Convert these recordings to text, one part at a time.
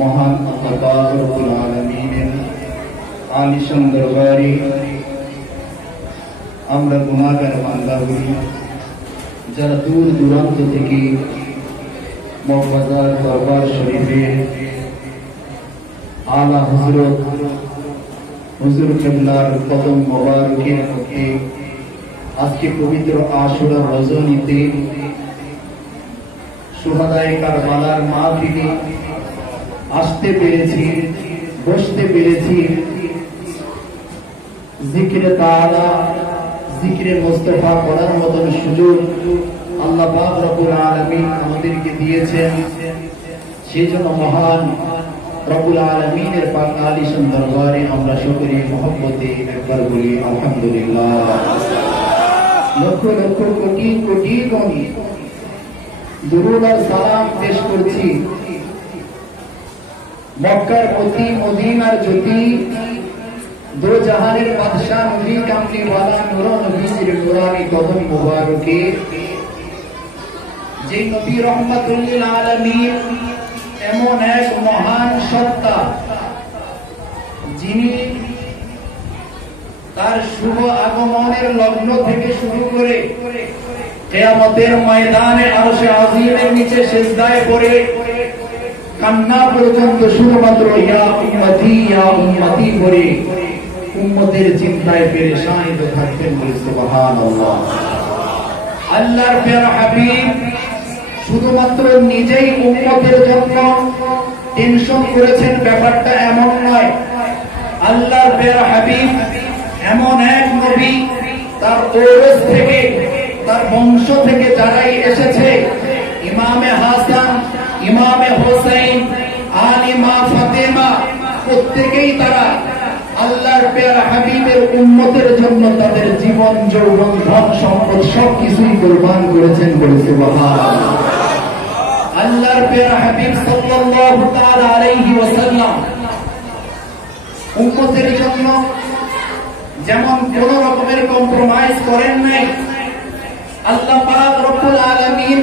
মহান আল্লাহ রব্বুল আলামিনের আলিশান দরবারে আমরা গুনাহগার বান্দাগুলি যারা দূর দূরান্ত থেকে মওলানা দরবার শরীফে আলা হযরত হুজুর কিবলার কদম মোবারকের মধ্যে আজকে পবিত্র আশুরা রজনীতে শুহাদায়ে কারবালার মাহফিলে আসতে পেরেছি, বসতে পেরেছি। জিকিরে তাআলা, জিকিরে মুস্তাফা করার মতন সুযোগ আল্লাহ পাক রব্বুল আলামিন আমাদেরকে দিয়েছেন। সেজন্য মহান রব্বুল আলামিনের পাক আলিশান দরবারে আমরা শুকরিয়া মহব্বতে একবার বলি আলহামদুলিল্লাহ। লক্ষ লক্ষ কোটি কোটি গণি দুরূদ আর সালাম পেশ করছি মক্কার মতি, মদিনার জ্যোতি, দো জাহানের বাদশাহ নবী কামলিওয়ালা নূর নবীর নুরানি কদম মুবারকে, যে নবী রহমাতুল লিল আলামিন এমন এক মহান সত্তা যিনি তার শুভ আগমনের লগ্ন থেকে শুরু করে কিয়ামতের ময়দানে আরশে আজিমের নিচে সিজদায় পড়ে কান্না পর্যন্ত শুধুমাত্র ইয়া উম্মতি করে উম্মতের চিন্তায় পেরেশানিতে থাকতেন। বলে সুবহানাল্লাহ। আল্লাহর প্যারা হাবিব শুধুমাত্র নিজেই উম্মতের জন্য টেনশন করেছেন ব্যাপারটা এমন নয়। আল্লাহর প্যারা হাবিব এমন এক নবী, তার ঔরস থেকে, তার বংশ থেকে যারাই এসেছে, ইমামে হাসান, ইমামে হোসেন, আলী মা ফাতেমা, প্রত্যেকেই তারা আল্লাহর প্যারা হাবিবের উম্মতের জন্য তাদের জীবন, যৌবন, ধন সম্পদ সবকিছুই কুরবান করেছেন। বলে সুবহানাল্লাহ। আল্লাহর প্যারা হাবিব সাল্লাল্লাহু তাআলা আলাইহি ওয়াসাল্লাম উম্মতের জন্য যেমন কোন রকমের কম্প্রোমাইজ করেন নাই। আল্লাহ পাক রব্বুল আলামিন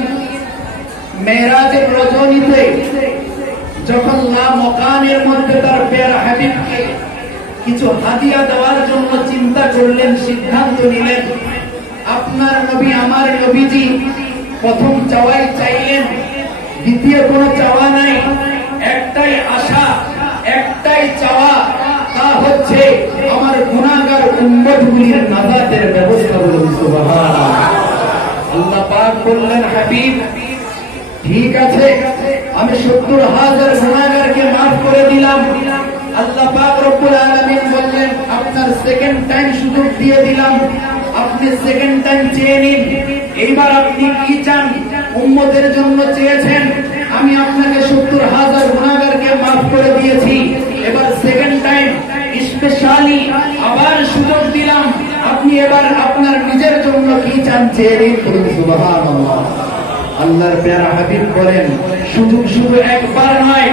মেরাজের রজনীতে যখন লামকানের মধ্যে তার প্যারা হাবিবকে কিছু হাদিয়া দেওয়ার জন্য চিন্তা করলেন, সিদ্ধান্ত নিলেন। আপনার নবী আমার নবীজি প্রথম চাওয়াই চাইলেন, দ্বিতীয় কোনো চাওয়া নাই, একটাই আশা, একটাই চাওয়া, তা হচ্ছে আমার গুনাহগার উম্মতগুলির নাজাতের ব্যবস্থা করুন। সুবহানাল্লাহ। আল্লাহ পাক বললেন, হাবিব ঠিক আছে, আমি 70,000 গুনাহগারকে মাফ করে দিলাম। আল্লাহ পাক রব্বুল আলামিন বললেন, আপনার সেকেন্ড টাইম সুযোগ দিয়ে দিলাম, আপনি সেকেন্ড টাইম চেয়ে নিন। এইবার আপনি কি চান? উম্মতের জন্য চেয়েছেন, আমি আপনাকে 70,000 গুনাহগারকে মাফ করে দিয়েছি। এবার সেকেন্ড টাইম স্পেশালি আবার সুযোগ দিলাম, আপনি এবার আপনার নিজের জন্য কি চান চেয়ে নিন। সুবহানাল্লাহ। আল্লাহর প্যারা হাবিব বলেন, সুযোগ শুধু একবার নয়,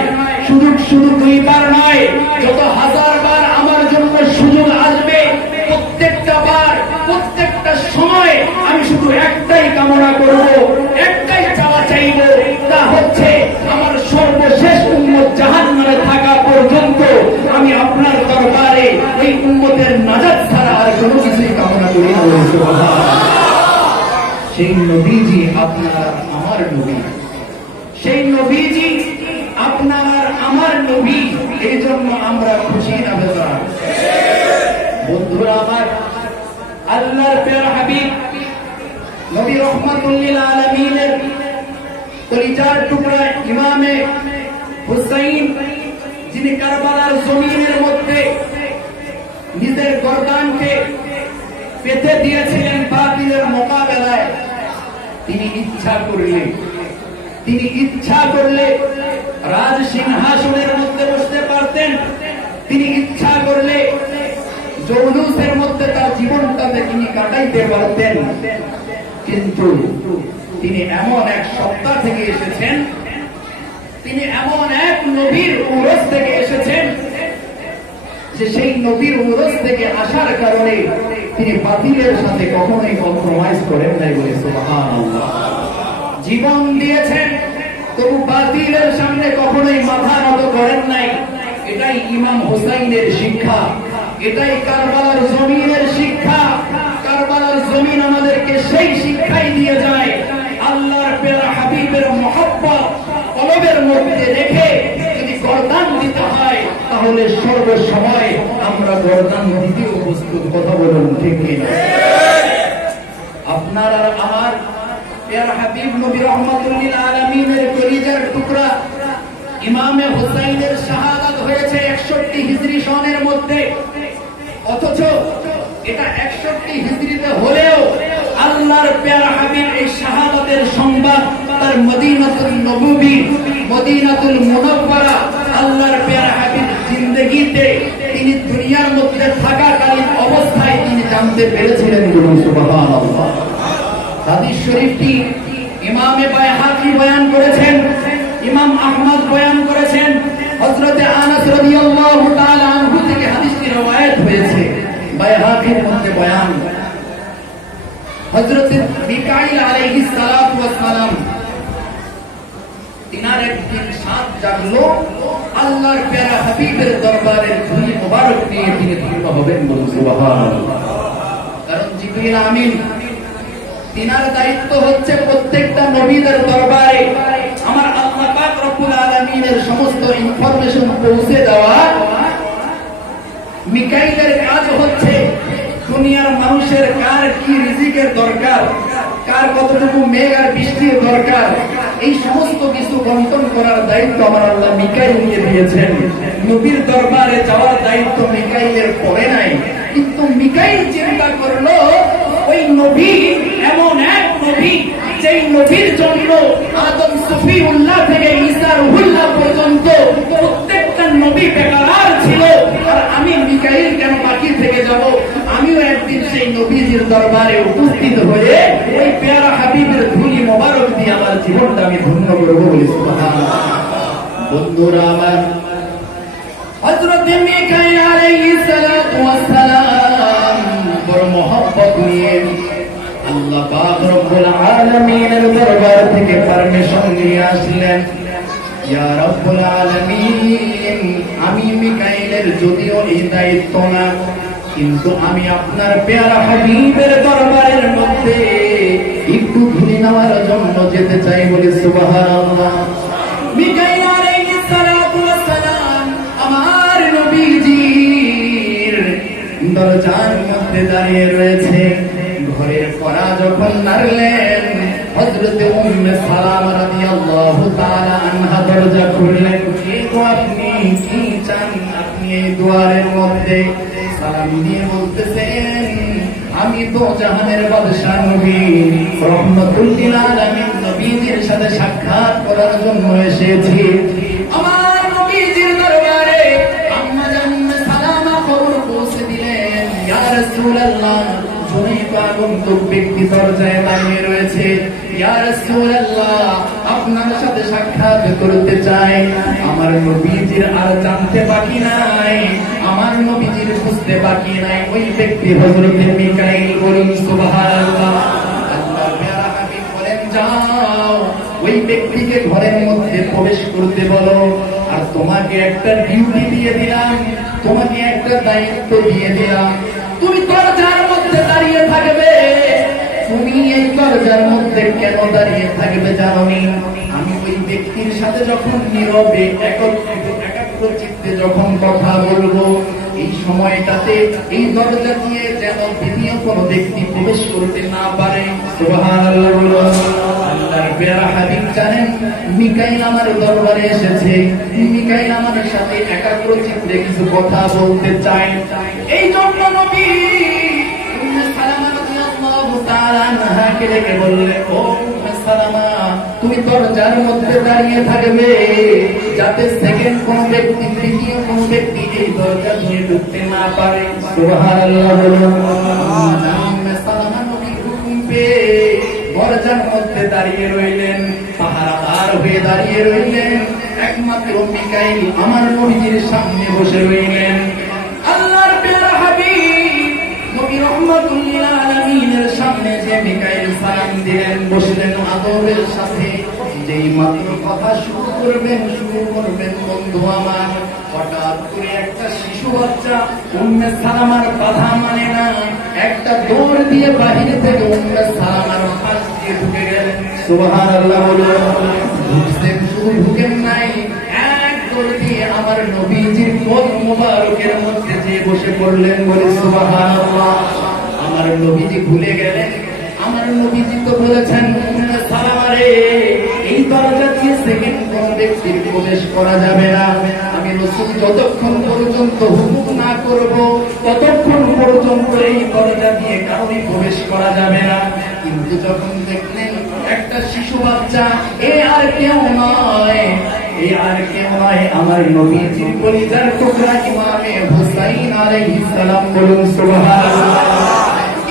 সুযোগ শুধু দুইবার নয়, যত হাজারবার আমার জন্য সুযোগ আসবে, প্রত্যেকটা বার, প্রত্যেকটা সময় আমি শুধু একটাই কামনা করব, একটাই চাওয়া চাইব, তা হচ্ছে আমার সর্বশেষ উম্মত জাহান্নামে থাকা পর্যন্ত আমি আপনার দরবারে এই উম্মতের নাজাত ছাড়া আর কোনো কিছুই কামনা করি না। সেই নবীজি আপনার আমার নবী, সেই নবীজি আপনার আমার নবী, এই জন্য আমরা খুশি না বেজার? বন্ধুরা আমার, আল্লাহর প্যারা হাবিব নবী রহমাতুল লিল আলামিনের কলিজার টুকরা ইমামে হুসাইন, যিনি কারবালার জমিনের মধ্যে নিজের গর্দানকে পেতে দিয়েছিলেন বাতিলের মোকাবেলায়, তিনি ইচ্ছা করলে রাজ সিংহাসনের মধ্যে বসতে পারতেন, তিনি ইচ্ছা করলে জৌলুসের মধ্যে তার জীবনটাকে তিনি কাটাইতে পারতেন। কিন্তু তিনি এমন এক সত্তা থেকে এসেছেন, তিনি এমন এক নবীর উরস থেকে এসেছেন যে সেই নবীর উরস থেকে আসার কারণে তিনি বাতিলের সাথে কখনোই কম্প্রোমাইজ করেন নাই। বলে সুবহানাল্লাহ। জীবন দিয়েছেন, তবু বাতিলের সামনে কখনোই মাথা নত করেন নাই। এটাই ইমাম হুসাইনের শিক্ষা, এটাই কারবালার জমিনের শিক্ষা। কারবালার জমিন আমাদেরকে সেই শিক্ষাই দিয়ে যায়। আল্লাহর প্যারা হাবিবের মহব্বত কলবের মধ্যে রেখে যদি গর্দান দিতে হয়, তাহলে সর্বসময় আমরা গর্দান দিতেও প্রস্তুত। কথা বলুন ঠিক কিনা? আপনার আর আমার প্যারা হাবিব নবী রহমাতুল লিল আলামিনের কলিজার টুকরা ইমামে হুসাইনের শাহাদাত হয়েছে 61 হিজরি সনের মধ্যে। অথচ এটা 61 হিজরিতে হলেও আল্লাহর প্যারা হাবিব এই শাহাদাতের সংবাদ তার মদিনাতুল নববী, মদিনাতুল মুনাওয়ারা, আল্লাহর প্যারা হাবিব জিন্দেগিতে তিনি দুনিয়ার মধ্যে থাকাকালীন অবস্থায় তিনি জানতে পেরেছিলেন। সুবহানাল্লাহ। হাদিস শরীফটি ইমামে বাইহাকি বয়ান করেছেন, ইমাম আহমদ বয়ান করেছেন, হযরতে আনাস রাদিয়াল্লাহু তাআলা আনহু থেকে হাদিসটি রওয়ায়াত হয়েছে। বাইহাকির মধ্যে বয়ান, হযরতে মিকাইল আলাইহিস সালাতু ওয়াস সালাম তিনার একদিন সাত জাগলো, আল্লাহর প্যারা হাবিবের দরবারের ধুলি মোবারক নিয়ে তিনি ধন্য হবেন। বলুন সুবহানাল্লাহ। কারণ জিবরিল আমিন তিনার দায়িত্ব হচ্ছে প্রত্যেকটা নবীদের দরবারে আমার আল্লাহ পাক রব্বুল আলামিনের সমস্ত ইনফরমেশন পৌঁছে দেওয়া। মিকাইলের কাজ হচ্ছে দুনিয়ার মানুষের কার কি রিজিকের দরকার, কার কতটুকু মেঘ আর বৃষ্টির দরকার, এই সমস্ত কিছু বন্টন করার দায়িত্ব আমার আল্লাহ মিকাইলকে দিয়েছেন। নবীর দরবারে যাওয়ার দায়িত্ব মিকাইলের পরে নাই। কিন্তু মিকাইল চিন্তা করলো, ওই নবী এমন এক নবী, যেই নবীর জন্য আদম সফিউল্লাহ থেকে ঈসা রুহুল্লাহ পর্যন্ত প্রত্যেকটা নবী বেকার ছিল, আর আমি মিকাইল কেন বাকি থেকে যাব? আমিও একদিন সেই নবীজির দরবারে উপস্থিত হয়ে ওই প্যারা হাবিবের ধুলি মোবারক দিয়ে আমার জীবনটা আমি ধন্য করবো। বলি সুবহানাল্লাহ। বন্ধুরা আমার, হযরত মিকাইল আলাইহিস সালাতু ওয়াস সালাম বড় মহব্বত নিয়ে আল্লাহ আল্লাহ পাক রব্বুল আলামিনের দরবার থেকে পারমিশন নিয়ে আসলেন, ইয়া রব্বুল আলামিন, আমি মিকাইলের যদিও এই দায়িত্ব না, কিন্তু আমি আপনার পেয়ারা হাবিবের দরবারের মধ্যে একটু ধুলি নেওয়ার জন্য যেতে চাই। বলি সুবহানাল্লাহ। মিকাইল আলাইহিস সালাতু ওয়াস সালাম আমার নবীজির দরজার মধ্যে দাঁড়িয়ে রয়েছে। ঘরের পরা যখন নাড়লেন, হযরত উম্মে সালামা রাদিয়াল্লাহু তাআলা আনহা দরজা খুললেন। কে গো আপনি? কি চান আপনি এই দুয়ারের মধ্যে? সালাম দিয়ে বলতেছেন, আমি তো জাহানের বাদশাহ নবী রহমাতুল লিল আলামিন নবীজির সাথে সাক্ষাৎ করার জন্য এসেছি। আমার নবীজির দরবারে আম্মা জান উম্মে সালামা খবর পৌঁছে দিলেন, ইয়া রাসূলুল্লাহ, আগন্তুক ব্যক্তি দরজায় দাঁড়িয়ে রয়েছে, ইয়া রাসূলুল্লাহ, আপনার সাথে সাক্ষাৎ করতে চাই। আমার নবীজির আর জানতে বাকি নাই, আমার নবীজির বুঝতে বাকি নাই, ওই ব্যক্তি হযরত মিকাইল। বলুন সুবহানাল্লাহ। আল্লাহর প্যারা হাবিব বলেন, যাও ওই ব্যক্তিকে ঘরের মধ্যে প্রবেশ করতে বলো। আর তোমাকে একটা ডিউটি দিয়ে দিলাম, তোমাকে একটা দায়িত্ব দিয়ে দিলাম, তুমি দরজার মধ্যে দাঁড়িয়ে থাকবে। তুমি এই দরজার মধ্যে কেন দাঁড়িয়ে থাকবে জানোনি? আমি ওই ব্যক্তির সাথে যখন নীরবে একাগ্র চিত্তে যখন কথা বলবো, এই সময়টাতে এই দরজা দিয়ে যেন দ্বিতীয় কোনো ব্যক্তি প্রবেশ করতে না পারে। সুবহানাল্লাহ। আল্লাহর প্যারা হাবিব জানেন, মিকাইল আমার দরবারে এসেছে, মিকাইল আমার সাথে একাগ্র চিত্তে কিছু কথা বলতে চায়। এই জন্য নবী উম্মে সালামা রাদিয়াল্লাহু তাআলা আনহাকে ডেকে বললেন, ও উম্মে সালামা, তুমি দরজার মধ্যে দাঁড়িয়ে থাকবে, যাতে সেকেন্ড কোন ব্যক্তি, তৃতীয় কোন ব্যক্তি এই দরজা দিয়ে ঢুকতে না পারে। সুবহানাল্লাহ। উম্মে সালামা নবীর হুকুম পেয়ে দরজার মধ্যে দাঁড়িয়ে রইলেন, পাহারাদার হয়ে দাঁড়িয়ে রইলেন। একমাত্র মিকাইল আমার নবীজির সামনে বসে রইলেন। আল্লাহর প্যারা হাবিব নবী রহমাতুল লিল আলামিনের সামনে যে মিকাইল সালাম দিলেন, বসলেন আদবের সাথে। যেই মাত্র কথা শুরু করবেন বন্ধু আমার, হঠাৎ করে একটা শিশু বাচ্চা উম্মে সালামার কথা মানে না, একটা দৌড় দিয়ে বাহিরে থেকে উম্মে সালামার পাশ দিয়ে ঢুকে গেলেন। সুবহানাল্লাহ। ঢুকছেন, শুধু ঢুকেন নাই, এক দৌড় দিয়ে আমার নবীজির কোল মুবারকের মধ্যে যে বসে পড়লেন। বলে সুবহানাল্লাহ। আমার নবীজি ভুলে গেলেন, আমার নবীজি তো বলেছেন, উম্মে সালামা রে, এই দরজা দিয়ে সেকেন্ড কোন ব্যক্তির প্রবেশ করা যাবে না। আমি রাসূল যতক্ষণ পর্যন্ত হুকুম না করব, ততক্ষণ পর্যন্ত এই দরজা দিয়ে কাউকে প্রবেশ করা যাবে না। কিন্তু যখন দেখলেন একটা শিশু বাচ্চা, এ আর কেউ নয়, এ আর কেউ নয়, আমার নবীজির কলিজার টুকরা ইমামে হুসাইন আলাইহিস সালাম। বলুন সুবহানাল্লাহ।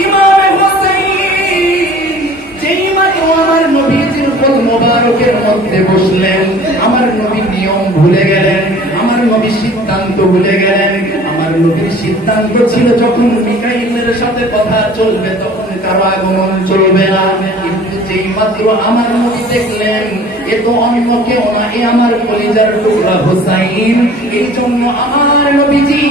ইমামে হুসাইন যেই মাত্র আমার নবীজির কোল মোবারকের মধ্যে বসলেন, আমার নবী নিয়ম ভুলে গেলেন, আমার নবী সিদ্ধান্ত ভুলে গেলেন। আমার নবীর সিদ্ধান্ত ছিল, যখন মিকাইলের সাথে কথা চলবে তখন কারো আগমন চলবে না। কিন্তু যেই মাত্র আমার নবী দেখলেন এ তো অন্য কেউ না, এ আমার কলিজার টুকরা হুসাইন, এই জন্য আমার নবীজি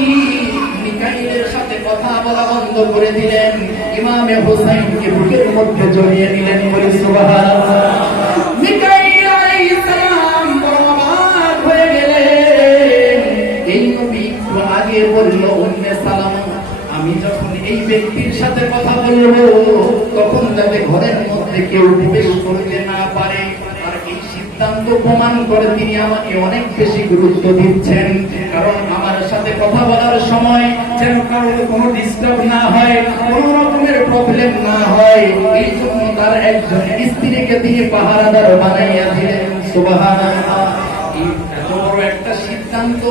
মিকাইলের সাথে কথা বলা বন্ধ করে দিলেন, ইমামে হুসাইনকে বুকের মধ্যে জড়িয়ে নিলেন। বলি সুবহানাল্লাহ। মিকাইল আলাইহিস সালাম বড় অবাক হয়ে গেলেন। এই নবী একটু আগে বলল, উম্মে সালামা, আমি যখন এই ব্যক্তির সাথে কথা বলবো তখন যাতে ঘরের মধ্যে কেউ প্রবেশ করতে না পারে। আর এই সিদ্ধান্ত প্রমাণ করে তিনি আমাকে অনেক বেশি গুরুত্ব দিচ্ছেন, কারণ আমার সাথে কথা বলার সময় যেন কারোর কোনো ডিস্টার্ব না হয়, কোনো রকমের প্রবলেম না হয়, এই জন্য তার একজন স্ত্রীকে দিয়ে পাহারাদার বানাইয়া দিলেন। সুবহানাল্লাহ। এত বড় একটা সিদ্ধান্ত,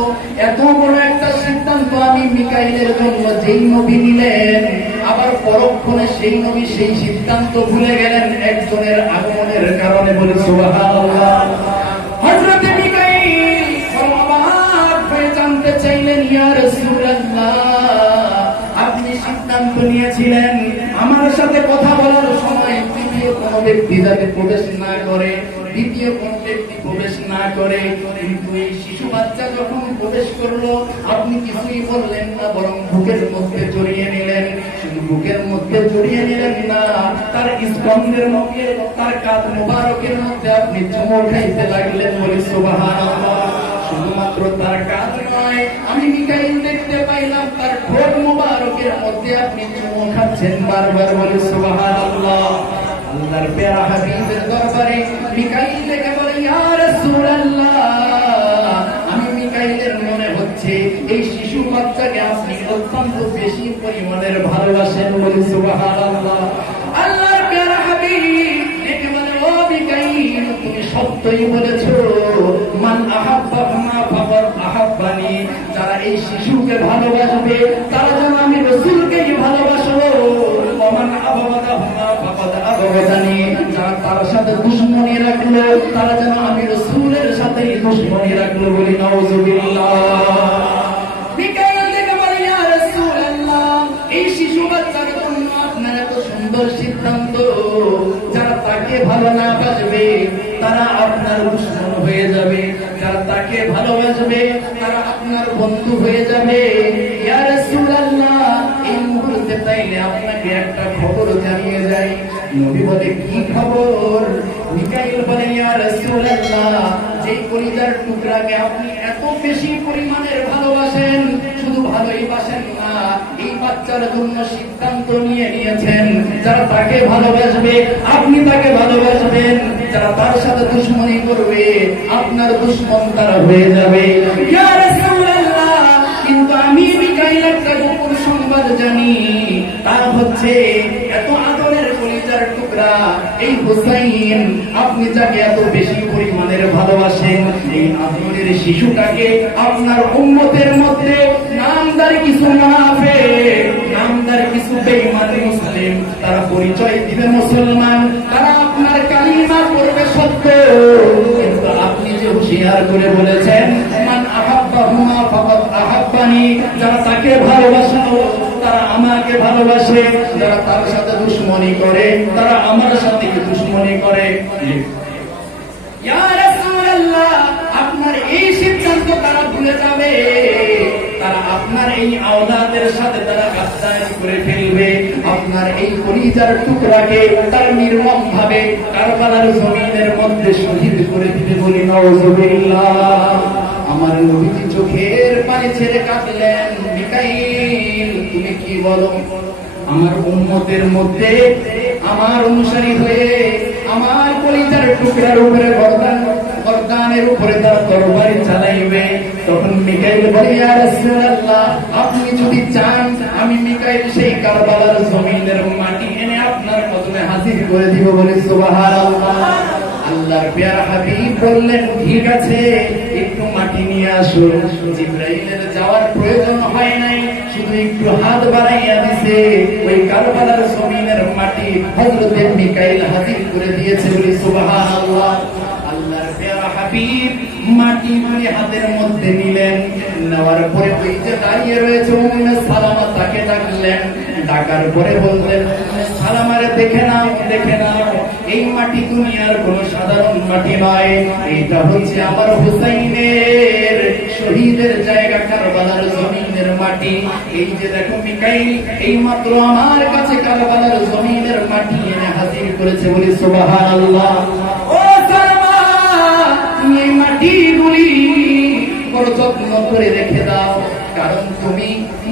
এত বড় একটা সিদ্ধান্ত আমি মিকাইলের জন্য যেই নবী নিলেন, আবার পরক্ষণে সেই নবী সেই সিদ্ধান্ত ভুলে গেলেন একজনের আগমনের কারণে। বলে সুবহানাল্লাহ। হযরত মিকাইল অবাক হয়ে জানতে চাইলেন, ইয়া রাসূলুল্লাহ, আপনি সিদ্ধান্ত নিয়েছিলেন আমার সাথে কথা বলার সময় ব্যক্তি যাতে প্রবেশ না করে, দ্বিতীয় কোন ব্যক্তি প্রবেশ না করে। কিন্তু এই শিশু বাচ্চা যখন প্রবেশ করলো, আপনি কিছুই বললেন না, বরং বুকের মধ্যে জড়িয়ে নিলেন। শুধু বুকের মধ্যে জড়িয়ে নিলেন না, তার স্কন্ধের মধ্যে, তার কাঁধ মোবারকের মধ্যে আপনি চুমো খাইতে লাগলেন। বলি সুবহানাল্লাহ। শুধুমাত্র তার কাঁধ নয়, আমি মিকাইল দেখতে পাইলাম তার ঠোঁট মোবারকের মধ্যে আপনি চুমো খাচ্ছেন বারবার। বলি সুবহানাল্লাহ। আল্লাহর প্যারা হাবিবের দরবারে মিকাইল ডেকে বলে, ইয়া রাসূলুল্লাহ, আমি মিকাইলের মনে হচ্ছে এই শিশু বাচ্চাকে আপনি অত্যন্ত বেশি পরিমাণের ভালোবাসেন। বলি সুবহানাল্লাহ। আল্লাহর প্যারা হাবিব ডেকে বলে, ও মিকাইল, তুমি সত্যই বলেছো, মান আহাব্বানা ফাকাদ আহাব্বানি, যারা এই শিশুকে ভালোবাসবে তারা যেন আমি রাসূলকেই ভালোবাসবো। ওমান আবাদাহুমা ফাকাদ আবাদানি, যারা তার সাথে দুশমনি রাখলো তারা যেন আমি রাসূলের সাথেই দুশমনি রাখলো। বলি নাউযুবিল্লাহ। মিকাইল দেখে বলে, ইয়া রাসূলুল্লাহ, এই শিশু বাচ্চার জন্য আপনার এত সুন্দর সিদ্ধান্ত, যারা তাকে ভালো না বাসবে তারা আপনার দুশমন হয়ে যাবে, যারা তাকে ভালোবাসবে তারা আপনার বন্ধু হয়ে যাবে। ইয়া রাসূলুল্লাহ, এই মুহূর্তে তাইলে আপনাকে একটা খবর জানিয়ে যাই। নবী বলে, কি খবর? মিকাইল বলে, ইয়া রাসূলুল্লাহ, যে কলিজার টুকরাকে আপনি এত বেশি পরিমাণের ভালোবাসেন, শুধু ভালোই বাসেন না, এই বাচ্চার জন্য সিদ্ধান্ত নিয়েছেন, যারা তাকে ভালোবাসবে আপনি তাকে ভালোবাসবেন, যারা তার সাথে দুশমনি করবে আপনার দুশমন তারা হয়ে যাবে। ইয়া রাসূলুল্লাহ, কিন্তু আমি মিকাইল একটা গোপন সংবাদ জানি, তার হচ্ছে এত আদরের কলিজার টুকরা এই হুসাইন, আপনি যাকে এত বেশি পরিমাণের ভালোবাসেন, এই আদরের শিশুটাকে আপনার উম্মতের মধ্যে নামদার কিছু মুনাফিক, নামদার কিছু বেঈমান মুসলিম, তারা পরিচয় দিবে মুসলমান, তারা আপনার কালিমা পড়বে সত্য, কিন্তু আপনি যে হুঁশিয়ার করে বলেছেন, মান আহাব্বাহুমা ফাকাদ আহাব্বানি, যারা তাকে ভালোবাসলো তারা আমাকে ভালোবাসে, যারা তার সাথে দুশমনি করে তারা আমার সাথে দুশমনি করে। ইয়া রাসূলুল্লাহ, আপনার এই সিদ্ধান্ত তারা ভুলে যাবে, তারা আপনার এই আওলাদের সাথে তারা গাদ্দারি করে ফেলবে, আপনার এই কলিজার টুকরাকে তার নির্মম ভাবে কারবালার জমিনের মধ্যে শহীদ করে দিতে। বলি নাউযুবিল্লাহ। আমার নবীজি চোখের পানি ছেড়ে কাঁদলেন। মিকাইল, তুমি কি বলো? আমার উম্মতের মধ্যে আমার অনুসারী হয়ে আমার কলিজার টুকরার উপরে গর্দানের উপরে তার তরবারি চালাইবে। তখন মিকাইল বলে, ইয়া রাসূলুল্লাহ, আপনি যদি চান আমি মিকাইল সেই কারবালার জমিনের মাটি এনে আপনার কদমে হাজির করে দিব। বলে সুবহানাল্লাহ। আল্লাহর প্যারা হাবিব বললেন, ঠিক আছে, একটু মাটি নিয়ে আসুন। জিবরাইলের যাওয়ার প্রয়োজন হয় নাই, শুধু একটু হাত বাড়াইয়া দিছে, ওই কারবালার জমিনের মাটি হযরত মিকাইল হাজির করে দিয়েছে। বলি সুবহানাল্লাহ। আল্লাহর প্যারা হাবিব মাটি মানে হাতের মধ্যে নিলেন, নেওয়ার পরে ওই যে দাঁড়িয়ে রয়েছে উম্মে সালামা, তাকে ডাকলেন। ডাকার পরে বললেন, সালামারে দেখে নাও, দেখে নাও, এই মাটি দুনিয়ার কোন সাধারণ মাটি নয়, এটা হচ্ছে আমার হুসাইনের শহীদের জায়গা, কারবালার জমিনের মাটি। এই যে দেখো মিকাইল এই মাত্র আমার কাছে কারবালার জমিনের মাটি এনে হাজির করেছে। বলি সুবহানাল্লাহ। ও সালামা, তুমি এই মাটিগুলি বড় যত্ন করে রেখে দাও, কারণ তুমি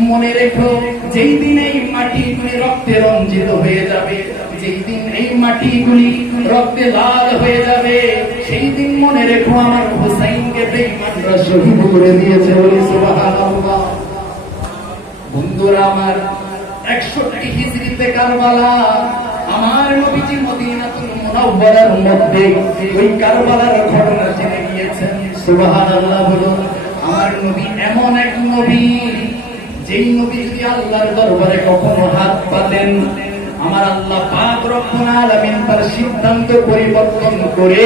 মনে রেখো, যেই দিন এই মাটিগুলি রক্তে রঞ্জিত হয়ে যাবে, যেই দিন এই মাটিগুলি রক্তে লাল হয়ে যাবে, সেই দিন মনে রেখো আমার হুসাইনকে বেঈমানরা শহীদ করে দিয়েছে। বলি সুবহানাল্লাহ। বন্ধুরা আমার, 61 হিজরিতে কারবালা, আমার নবীজি মদিনাতুল মুনাওয়ারার মধ্যে ওই কারবালার ঘটনা জেনে গিয়েছেন। সুবহানাল্লাহ বলুন। আমার নবী এমন এক নবী, যেই নবী যদি আল্লাহর দরবারে কখনো হাত পাতেন, আমার আল্লাহ পাক রব্বুল আলামিন তার সিদ্ধান্ত পরিবর্তন করে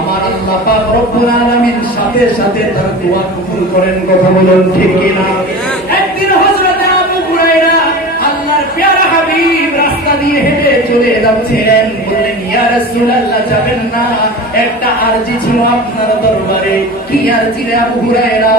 আমার আল্লাহ পাক রব্বুল আলামিন সাথে সাথে তার দোয়া কবুল করেন। কথা বলুন ঠিক কিনা? একদিন হযরত আবু হুরায়রা আল্লাহর প্যারা হাবিব রাস্তা দিয়ে হেঁটে চলে যাচ্ছিলেন। বললেন, ইয়া রাসূলুল্লাহ, যাবেন না? একটা আরজি ছিল আপনার দরবারে। কি আরজি রে আবু হুরায়রা?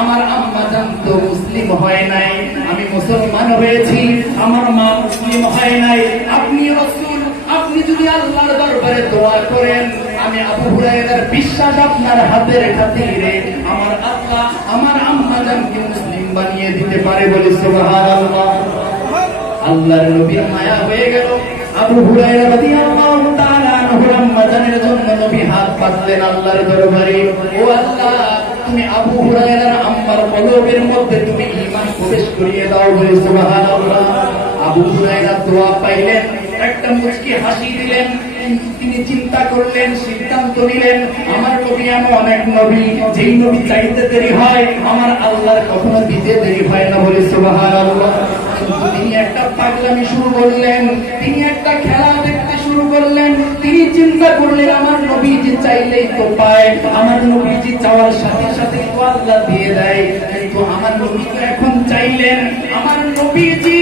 আমার আম্মা জান তো মুসলিম হয় নাই, আমি মুসলমান হয়েছি, আমার মা মুসলিম হয় নাই। আপনি রাসূল, আপনি যদি আল্লাহর দরবারে দোয়া করেন, আমি আবু হুরায়রার বিশ্বাস আপনার হাতের খাতিরে আমার আল্লাহ আমার আম্মা জানকে মুসলিম বানিয়ে দিতে পারে। বলে সুবহানাল্লাহ। আল্লাহর নবীর মায়া হয়ে গেল। আবু হুরায়রা রাদিয়াল্লাহু তাআলা আনহুর আম্মা জানের জন্য নবী হাত পাতলেন আল্লাহর দরবারে। ও আল্লাহ, তুমি আবু হুরায়রার আম্মার কলবের মধ্যে তুমি ঈমান প্রবেশ করিয়ে দাও। বলে সুবহানাল্লাহ। আবু হুরায়রা দোয়া পাইলেন, একটা মুচকি হাসি দিলেন। তিনি চিন্তা করলেন, সিদ্ধান্ত নিলেন, আমার নবী এমন এক নবী, যেই নবী চাইতে দেরি হয় আমার আল্লাহর কখনো দিতে দেরি হয় না। বলে সুবহানাল্লাহ। কিন্তু তিনি একটা পাগলামি শুরু করলেন, তিনি একটা খেলা দেখতে শুরু করলেন। তিনি চিন্তা করলেন, আমার নবীজি চাইলেই তো পায়, আমার নবীজি চাওয়ার সাথে সাথে তো আল্লাহ দিয়ে দেয়। কিন্তু আমার নবী তো এখন চাইলেন, আমার নবীজি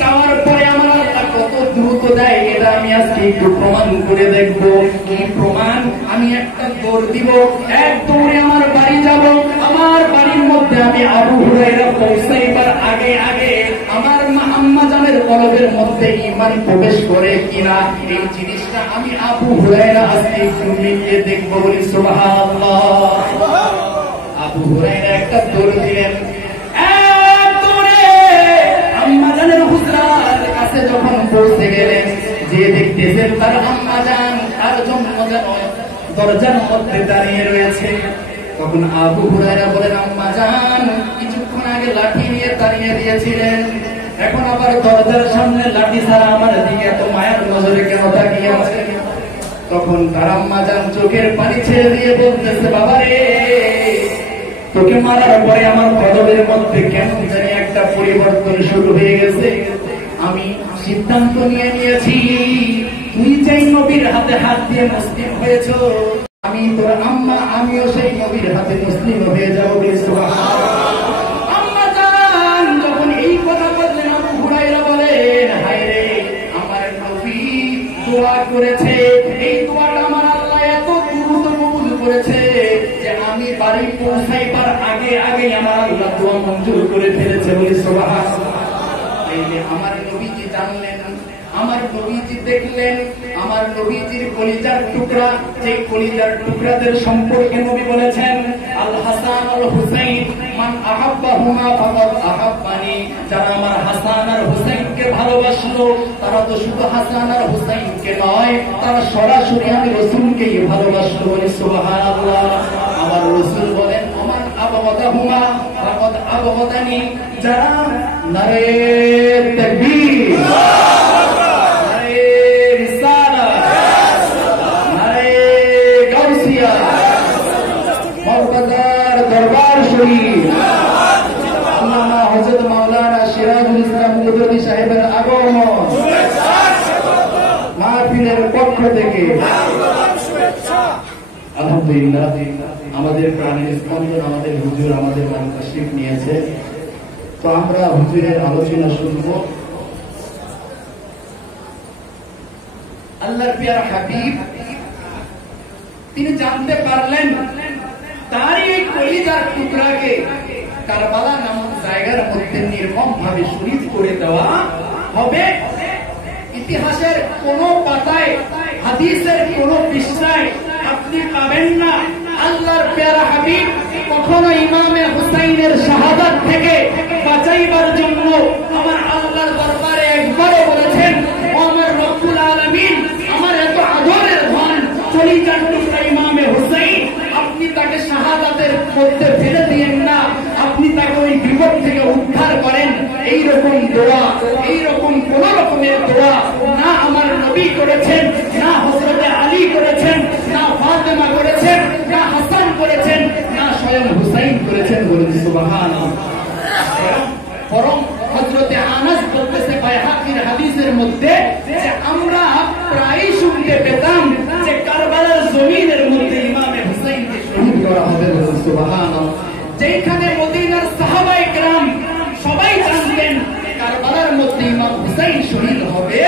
চাওয়ার পরে আমার আল্লাহ কত দ্রুত দেয়, এটা আমি আজকে একটু প্রমাণ করে দেখব। কি প্রমাণ? আমি একটা দৌড় দিব, এক দৌড়ে আমার বাড়ি যাব। আমার বাড়ির মধ্যে আমি আবু হুরায়রা পৌঁছাইবার আগে আগে আমার মা আম্মা জানের কলবের মধ্যে ঈমান প্রবেশ করে কিনা, এই জিনিসটা আমি আবু হুরায়রা আজকে একটু মিলিয়ে দেখব। বলি সুবহানাল্লাহ। আবু হুরায়রা একটা দৌড় দিলেন, এক দৌড়ে আম্মা জানের হুজরার কাছে যখন পৌঁছে গেলেন, যে দেখতেছেন তার আম্মা জান তার জন্য যেন দরজার মধ্যে দাঁড়িয়ে রয়েছে। তখন আবু হুরায়রা বলেন, আম্মা জান কিছুক্ষণ আগে লাঠি নিয়ে দাঁড়িয়ে দিয়েছিলেন, এখন আবার দরজার সামনে লাঠি ছাড়া আমার দিকে এত মায়ের নজরে কেন তাকিয়ে আছে? তখন তার আম্মা জান চোখের পানি ছেড়ে দিয়ে বলতেছে, বাবা রে, তোকে মারার পরে আমার কলবের মধ্যে কেন জানি একটা পরিবর্তন শুরু হয়ে গেছে। আমি সিদ্ধান্ত নিয়ে নিয়েছি, তুই যেই নবীর হাতে হাত দিয়ে মুসলিম হয়েছ, আমি তোর আম্মা আমিও সেই নবীর হাতে মুসলিম হয়ে যাবো। আম্মা জান যখন এই কথা বললেন, আবু হুরায়রা বলেন, হায় রে, আমার নবী দোয়া করেছে, এই দোয়াটা আমার আল্লাহ এত দ্রুত কবুল করেছে যে আমি বাড়ি পৌঁছাইবার আগে আগে আমার আল্লাহ দোয়া মঞ্জুর করে ফেলেছে। বলি সুবহানাল্লাহ। আমার নবীজি জানলেন, আমার নবীজি দেখলেন, আমার নবীজির কলিজার টুকরা, যে কলিজার টুকরাদের সম্পর্কে নবী বলেছেন, আল হাসান আল হুসাইন মান আহাব্বাহুমা ফাকাদ আহাব্বানি, যারা আমার হাসান আর হুসাইনকে ভালোবাসলো তারা তো শুধু হাসান আর হুসাইনকে নয়, তারা সরাসরি আমি রাসূলকেই ভালোবাসলো। বলি সুবহানাল্লাহ। আমার রাসূল বলেন, আমার আবগাদাহুমা ফাকাদ আবগাদানি, যারা নারে তাকবীর, নারে রিসালাত, নারে গাউসিয়া, মরকজার দরবার শরীফ, আল্লামা হযরত মাওলানা সিরাজুল ইসলাম মুদরদি সাহেবের আগমন মাহফিলের পক্ষ থেকে আলহামদুলিল্লাহ আমাদের প্রাণের স্পন্দন আমাদের হুজুর আমাদের মন তাশরীফ নিয়েছে। তো আমরা হুজুরের আলোচনা শুনব। আল্লাহর প্রিয় হাবিব তিনি জানতে পারলেন তারই এই কলিজার টুকরাকে কারবালা নামক জায়গার মধ্যে নির্মমভাবে শহীদ করে দেওয়া হবে। ইতিহাসের কোন পাতায়, হাদিসের কোন পৃষ্ঠায় আপনি পাবেন না আল্লাহর প্যারা হাবিব কখনো ইমামে হুসাইনের শাহাদাত থেকে বাঁচাইবার জন্য আমার আল্লাহর দরবারে একবারও বলেছেন, ও আমার রব্বুল আলামিন, আমার এত আদরের ধন কলিজার টুকরা ইমামে হুসাইন, আপনি তাকে শাহাদাতের মধ্যে ফেলে দিয়েন না, আপনি তাকে ওই বিপদ থেকে উদ্ধার করেন। এইরকম দোয়া, এইরকম কোন রকমের দোয়া না আমার নবী করেছেন, না হযরতে আলী করেছেন, না ফাতেমা করেছেন, না হাসান করেছেন, না স্বয়ং হুসাইন করেছেন। বলুন সুবহানাল্লাহ। বরং হযরতে আনাস বলতেছে বাইহাকির হাদিসের মধ্যে যে আমরা প্রায় শুনতে পেতাম যে কারবালার জমিনের মধ্যে ইমামে হুসাইনকে শহীদ করা হবে। বলুন সুবহানাল্লাহ। যেখানে মদিনার সাহাবায়ে কেরাম সবাই জানতেন কারবালার মধ্যে ইমাম হুসাইন শহীদ হবে,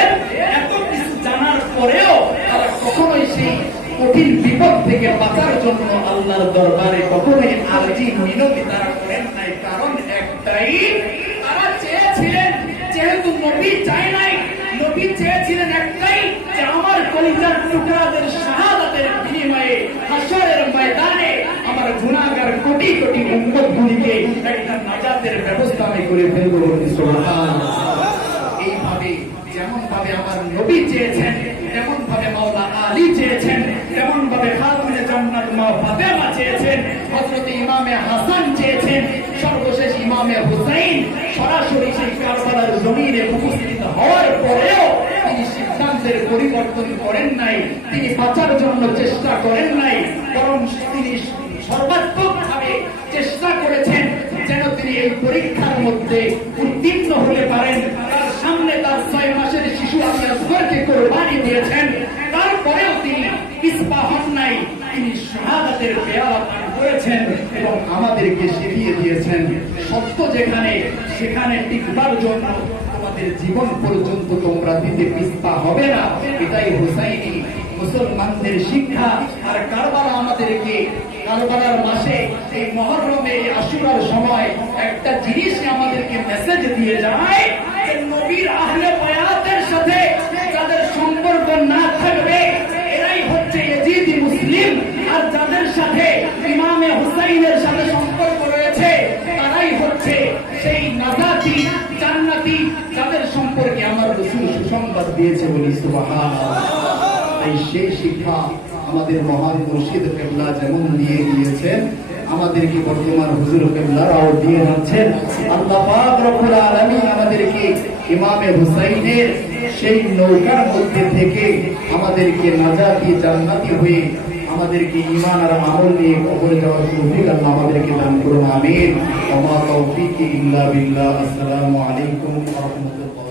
পরেও তারা কখনোই সেই কঠিন বিপদ থেকে বাঁচার জন্য আল্লাহর দরবারে কখনোই আরজি মিনতি তারা করেন নাই। কারণ একটাই, তারা চেয়েছিলেন, যেহেতু নবী চায় নাই, নবী চেয়েছিলেন একটাই, যে আমার কলিজার টুকরাদের শাহাদাতের বিনিময়ে হাশরের ময়দানে আমার গুনাহগার কোটি কোটি উম্মতগুলিকে একটা নাজাতের ব্যবস্থা আমি করে ফেলবো। সুবহানাল্লাহ। এইভাবে যেমন ভাবে আমার নবী চেয়েছেন, তেমন ভাবে মাওলা আলী চেয়েছেন, তেমন ভাবে খাতুনে জান্নাত মা ফাতেমা চেয়েছেন, হযরত ইমামে হাসান চেয়েছেন, সর্বশেষ ইমামে হুসাইন সরাসরি সেই কারবালার জমিনে উপস্থিত হওয়ার পরেও তিনি সিদ্ধান্তের পরিবর্তন করেন নাই, তিনি বাঁচার জন্য চেষ্টা করেন নাই, বরং তিনি সর্বাত্মকভাবে চেষ্টা করেছেন যেন তিনি এই পরীক্ষার মধ্যে উত্তীর্ণ হতে পারেন। তার সামনে তার 6 মাসের শিশু আলী আসগরকে কোরবানি দিয়েছেন, তারপরেও তিনি পিছপা হন নাই, তিনি শাহাদাতের পেয়ালা পান করেছেন এবং আমাদেরকে শিখিয়ে দিয়েছেন সত্য যেখানে সেখানে টিকবার জন্য তোমাদের জীবন পর্যন্ত তোমরা দিতে পিছপা হবে না। এটাই হুসাইনি মুসলমানদের শিক্ষা। আর কারবালা আমাদেরকে, কারবালার মাসে এই মুহররমে আশুরার সময় একটা জিনিস আমাদেরকে মেসেজ দিয়ে যায় যে নবীর আহলে বায়াতের সাথে যাদের সম্পর্ক না থাকবে এরাই হচ্ছে ইজিদি মুসলিম, আর যাদের সাথে ইমামে হুসাইনের সাথে সম্পর্ক রয়েছে তারাই হচ্ছে সেই নাজাতি জান্নাতি, যাদের সম্পর্কে আমার রাসূল সুসংবাদ দিয়েছে। বলি সুবহানাল্লাহ। এই সেই শিক্ষা আমাদের মহান মুর্শিদ কেবলা যেমন দিয়ে গিয়েছেন, আমাদেরকে বর্তমান হুজুর কেবলারাও দিয়ে যাচ্ছেন। আল্লাহ পাক রব্বুল আলামিন আমাদেরকে ইমামে হুসাইনের সেই নৌকার মধ্যে থেকে আমাদেরকে নাজাতি জান্নাতি হয়ে আমাদেরকে ঈমান আর আমল নিয়ে কবরে যাওয়ার তৌফিক আল্লাহ আমাদেরকে দান করুন। আমিন। ওয়া মা তাওফীকি ইল্লা বিল্লাহ। আসসালামু আলাইকুম ওয়া রাহমাতুল্লাহ।